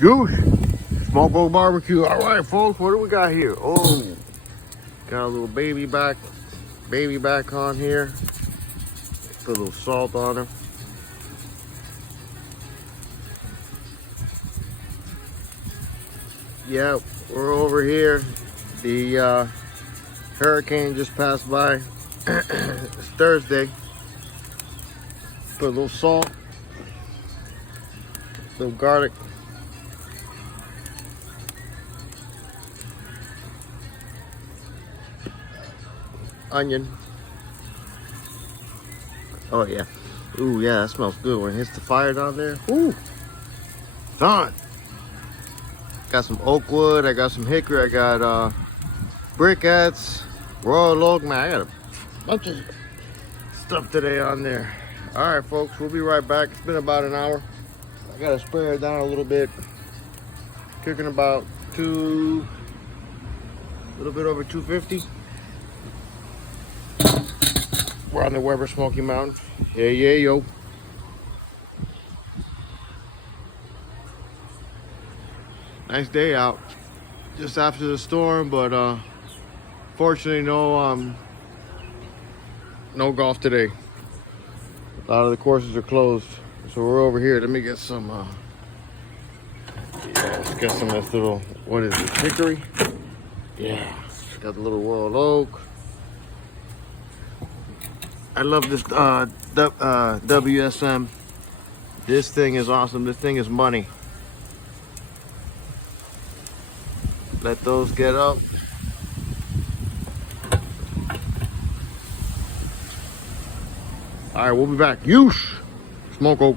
Goose. Smoke Oak Barbecue. All right, folks, what do we got here? Oh, got a little baby back on here. Put a little salt on her. Yep, we're over here. The hurricane just passed by. It's Thursday. Put a little salt, some garlic. Onion. Oh yeah. Ooh yeah, that smells good when it hits the fire down there. Ooh. Done. Got some oak wood, I got some hickory, I got briquettes, royal oak. Man, I got a bunch of stuff today on there. Alright folks, we'll be right back. It's been about an hour. I gotta spray it down a little bit. Cooking about a little bit over 250. We're on the Weber Smoky Mountain. Yeah, yo. Nice day out. Just after the storm, but fortunately no golf today. A lot of the courses are closed. So we're over here. Let me get some let's get some of this little, what is it, hickory? Yeah. Got the little royal oak. I love this WSM. This thing is awesome. This thing is money. Let those get up. All right, we'll be back. Smoke Oak.